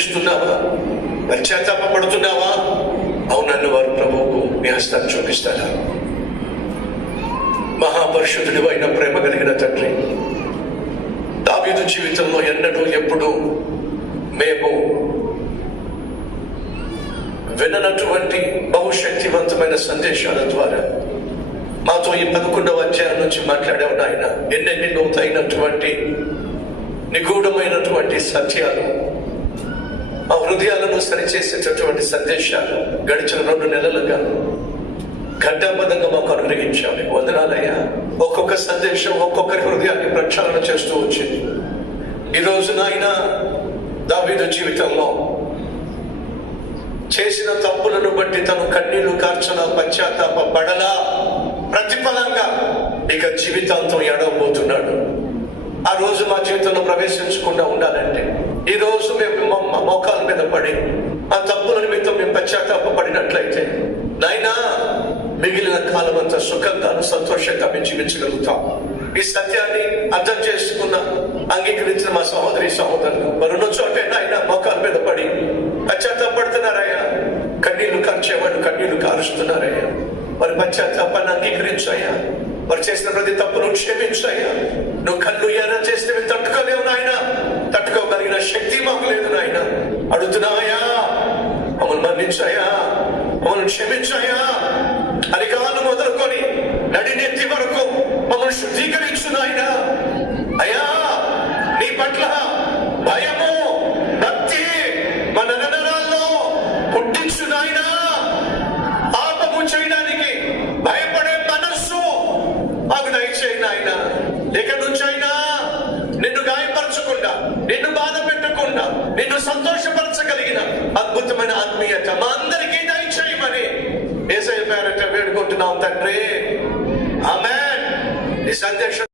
నిరీక్షిస్తున్నావా? పశ్చాత్తాపడుతున్నావా? అవునన్న వారు ప్రభువుకు మీ హస్తాన్ని చూపిస్తారా? మహాపరిశుద్ధుడు అయిన ప్రేమ కలిగిన తండ్రి, దావీదు జీవితంలో ఎన్నడూ ఎప్పుడు మేము విననటువంటి బహుశక్తివంతమైన సందేశాల ద్వారా మాతో ఈ 11వ అధ్యాయం నుంచి మాట్లాడావు నాయన. ఎన్నెన్ని లోతైనటువంటి నిగూఢమైనటువంటి సత్యాలు, మా హృదయాలను సరిచేసేటటువంటి సందేశాలు గడిచిన 2 నెలలుగా ఘంటాపదంగా మాకు అనుగ్రహించాలి. వందనాలయ్యా. ఒక్కొక్క సందేశం ఒక్కొక్కరి హృదయాన్ని ప్రక్షాళన చేస్తూ వచ్చింది. ఈరోజు నాయన దావీదు జీవితంలో చేసిన తప్పులను బట్టి తను కన్నీళ్లు కార్చన పశ్చాత్తాప పడలా, ప్రతిఫలంగా ఇక జీవితాంతం ఏడవబోతున్నాడు. ఆ రోజు మా జీవితంలో ప్రవేశించకుండా ఉండాలంటే ఈ రోజు మేము మోకాల మీద పడి ఆ తప్పుల నిమిత్తం మేము పశ్చాత్తాప పడినట్లయితే నాయనా మిగిలిన కాలం అంతా సుఖంగాను సంతోషంగా మేము జీవించగలుగుతాం. ఈ సత్యాన్ని అర్థం చేసుకున్న అంగీకరించిన మా సహోదరి సహోదరులు మరొన్న చోటే నాయన మోకాల మీద పడి పశ్చాత్తాపడుతున్నారయ్యా. కన్నీళ్లు కార్చేవాళ్ళు కన్నీళ్లు కారుస్తున్నారయ్యా. వారి పశ్చాత్తాపాన్ని అంగీకరించాయా. వారు చేసిన ప్రతి తప్పును క్షమించాయా. నువ్వు కళ్ళు ఎర్ర చేస్తే మేము తట్టుకోలేవు నాయన. తట్టుకోగలిగిన శక్తి మాకు లేదు నాయన. అడుగుతున్నాయా, మమ్మల్ని మన్నించాయా, మమ్మల్ని క్షమించాయా. అధికారులు మొదలుకొని నడినెత్తి వరకు మమ్మల్ని శుద్ధీకరించు నాయన. అయ్యా, నీ పట్ల భయము భక్తి మన నరాల్లో పుట్టించు నాయన. పాపము చేయడానికి భయపడే మనస్సు మాకు దయచేయి నాయన. ఇక నుంచైనా నిన్ను గాయపరచకుండా, నిన్ను బాధ పెట్టకుండా, నిన్ను సంతోషపరచగలిగిన అద్భుతమైన ఆత్మీయత మా అందరికీ దయచేయమని యేసయ్య పేరట వేడుకుంటున్నాం తండ్రి. ఆమేన్. ఈ సందేశం